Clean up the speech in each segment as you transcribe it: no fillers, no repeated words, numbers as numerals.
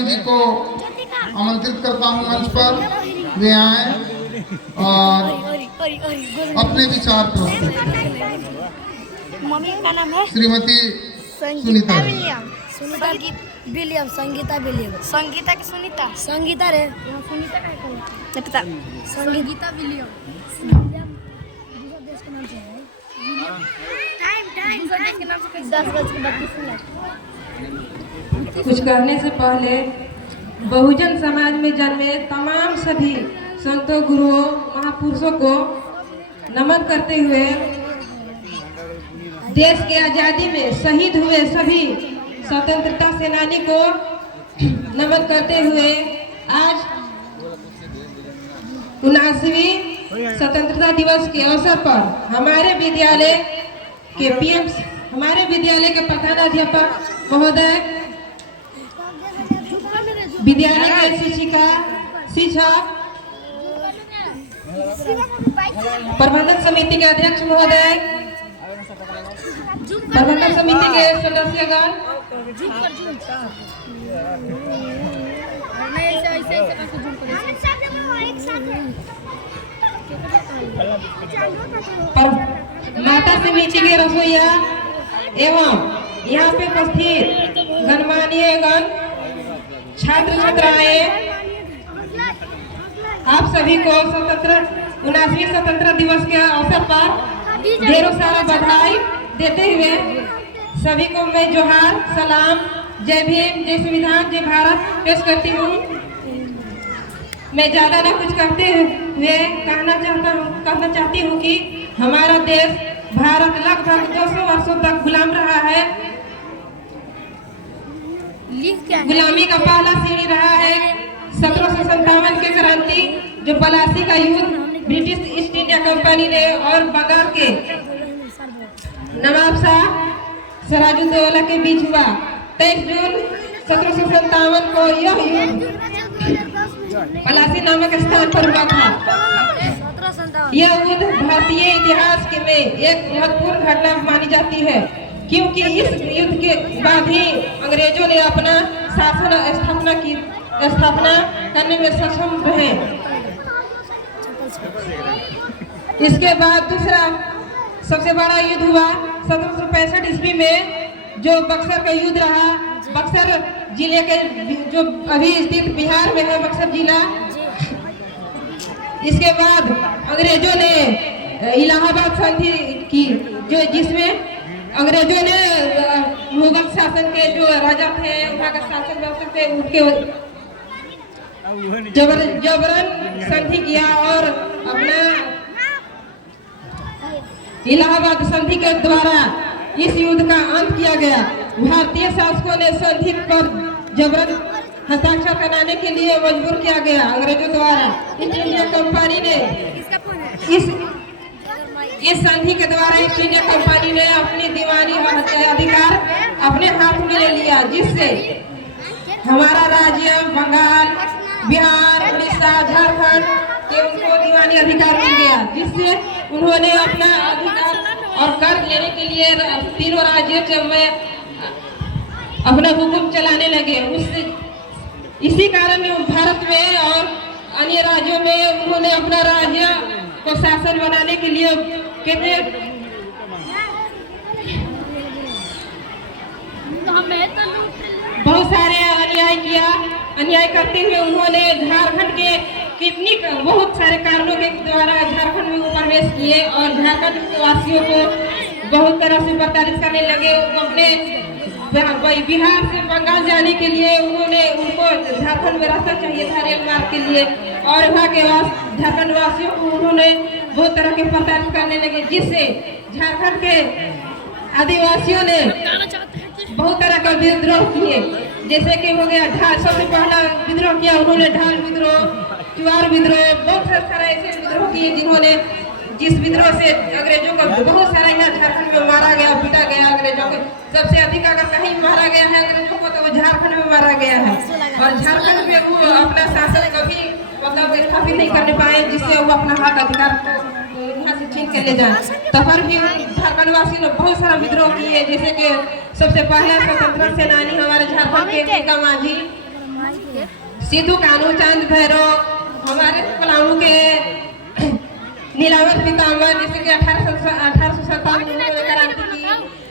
Madam जी को आमंत्रित करता हूं मंच पर, वे आए और अपने विचार प्रस्तुत करें। मम्मी का नाम है श्रीमती सुनीता विलियम। संगीता विलियम। संगीता की सुनीता। संगीता रे सुनीता का है पता। संगीता विलियम। देश के नाम से है। टाइम देश के नाम से 10:32 मिनट। कुछ कहने से पहले बहुजन समाज में जन्मे तमाम सभी संतों, गुरुओं, महापुरुषों को नमन करते हुए देश के आज़ादी में शहीद हुए सभी स्वतंत्रता सेनानी को नमन करते हुए आज 79वीं स्वतंत्रता दिवस के अवसर पर हमारे विद्यालय के प्रधानाध्यापक महोदय, विद्यालय के शिक्षिका, शिक्षक, प्रबंधन समिति के अध्यक्ष महोदय, प्रबंधन समिति के सदस्यगण, माता समिति के रसोईया एवं यहाँ पे उपस्थित गणमान्य गण, छात्र छात्राएं, आप सभी को 79वीं स्वतंत्रता दिवस के अवसर पर ढेरों सारा बधाई देते हुए सभी को मैं जोहार, सलाम, जय भीम, जय संविधान, जय भारत पेश करती हूँ। मैं ज्यादा ना कुछ कहते हुए कहना चाहती हूँ कि हमारा देश भारत लगभग 200 वर्षों तक गुलाम रहा है। गुलामी का पहला सीढ़ी रहा है 1757 के क्रांति, जो पलासी का युद्ध ब्रिटिश ईस्ट इंडिया कंपनी ने और बंगाल के नवाब शाह सिराजुद्दौला के बीच हुआ। 23 जून 1757 को यह युद्ध पलासी नामक स्थान पर हुआ था। यह युद्ध भारतीय इतिहास के में एक महत्वपूर्ण घटना मानी जाती है, क्योंकि इस युद्ध के बाद ही अंग्रेजों ने अपना शासन स्थापना करने में सक्षम रहे। इसके बाद दूसरा सबसे बड़ा युद्ध हुआ 1765 ईस्वी में, जो बक्सर का युद्ध रहा। बक्सर जिले के जो अभी स्थित बिहार में है बक्सर जिला। इसके बाद अंग्रेजों ने इलाहाबाद संधि की, जो जिसमें अंग्रेजों ने मुगल शासन के जो राजा थे, वहाँ का शासन व्यवस्था थे, उनके जबरन संधि किया और अपना इलाहाबाद संधि के द्वारा इस युद्ध का अंत किया गया। भारतीय शासकों ने संधि पर जबरन हस्ताक्षर कराने के लिए मजबूर किया गया अंग्रेजों द्वारा। ईस्ट इंडिया कंपनी ने इस संधि के द्वारा ईस्ट इंडिया कंपनी ने अपनी दीवानी अधिकार अपने हाथ में ले लिया, जिससे हमारा राज्य बंगाल, बिहार, उड़ीसा, झारखंड के उनको दीवानी अधिकार मिल गया, जिससे उन्होंने अपना अधिकार और कर्ज लेने के लिए तीनों राज्यों में अपना हुक्म चलाने लगे। उससे इसी कारण भारत में और अन्य राज्यों में उन्होंने अपना राज्य को शासन बनाने के लिए कहते बहुत सारे अन्याय किया। अन्याय करते हुए उन्होंने झारखंड के बहुत सारे कारणों के द्वारा झारखंड में प्रवेश किए और झारखंड वासियों को बहुत तरह से प्रताड़ित करने लगे। अपने बिहार से बंगाल जाने के लिए उनको झारखंड में रास्ता चाहिए था रेल मार्ग के लिए, और वहाँ के झारखंड वासियों को उन्होंने बहुत तरह के प्रताड़ित करने लगे, जिससे झारखंड के आदिवासियों ने बहुत तरह का विद्रोह किए। जैसे कि हो गया सबसे पहला विद्रोह किया उन्होंने ढाल विद्रोह, चुआर विद्रोह, बहुत सारा ऐसे विद्रोह किए जिन्होंने जिस विद्रोह से अंग्रेजों को बहुत सारा यहाँ झारखंड में मारा गया, पीटा गया। अंग्रेजों को सबसे अधिक अगर कहीं मारा गया है अंग्रेजों को तो वो झारखंड में मारा गया है, और झारखंड में वो अपना शासन कभी मतलब स्थापित नहीं करने पाए, जिससे वो अपना हक अधिकार यहाँ से छीन के ले जाए। तो फिर भी झारखंड वासी ने बहुत सारा विद्रोह किए। जैसे कि सबसे पहला स्वतंत्रता सेनानी हमारे झारखंड के टीका मांझी, सिद्धू कानू चांद भैरव, हमारे पलामू के नीलावर पीताम्बर जिससे कि 1857 में उन्होंने क्रांति की।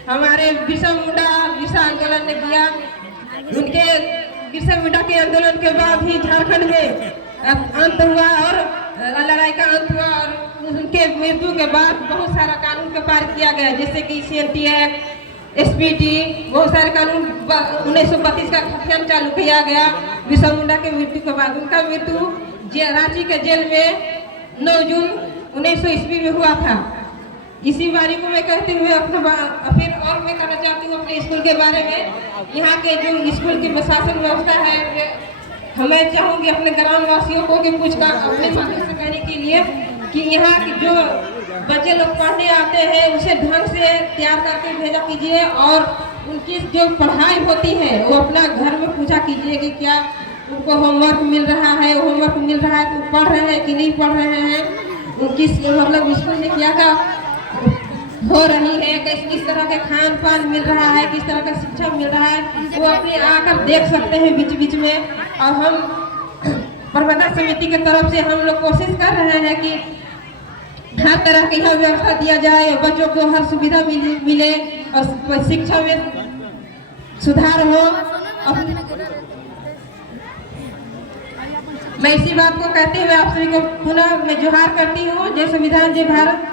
हमारे बिरसा मुंडा बिरसा आंदोलन ने किया। उनके बिरसा मुंडा के आंदोलन के बाद ही झारखंड में अंत हुआ और लड़ाई का अंत हुआ और उनके मृत्यु के बाद बहुत सारा कानून का पारित किया गया, जैसे कि CNT एक्ट, SPT, बहुत सारे कानून 1932 का अभियान चालू किया गया। बिरसा मुंडा के मृत्यु के बाद उनका मृत्यु रांची के जेल में 9 जून 1900 ईस्वी में हुआ था। इसी बारे को मैं कहते हुए अपना फिर और मैं कहना चाहती हूँ अपने स्कूल के बारे में। यहाँ के जो स्कूल की प्रशासन व्यवस्था है, हमें चाहूँगी अपने ग्रामवासियों को कि कुछ का अपने माध्यम से कहने के लिए कि यहाँ के जो बच्चे लोग पढ़ने आते हैं उसे ढंग से तैयार करके भेजा कीजिए और उनकी जो पढ़ाई होती है वो अपना घर में पूछा कीजिए कि क्या उनको होमवर्क मिल रहा है, तो पढ़ रहे हैं कि नहीं पढ़ रहे हैं, उनकी मतलब स्कूल में क्या क्या हो रही है, किस तरह के खान पान मिल रहा है, किस तरह का शिक्षा मिल रहा है, वो अपने आकर देख सकते हैं बीच बीच में। और हम प्रबंधक समिति की तरफ से हम लोग कोशिश कर रहे हैं कि हर तरह की यह व्यवस्था दिया जाए, बच्चों को हर सुविधा मिले और शिक्षा में सुधार हो। मैं इसी बात को कहते हुए आप सभी को पुनः मैं जोहार करती हूँ। जय संविधान, जय भारत।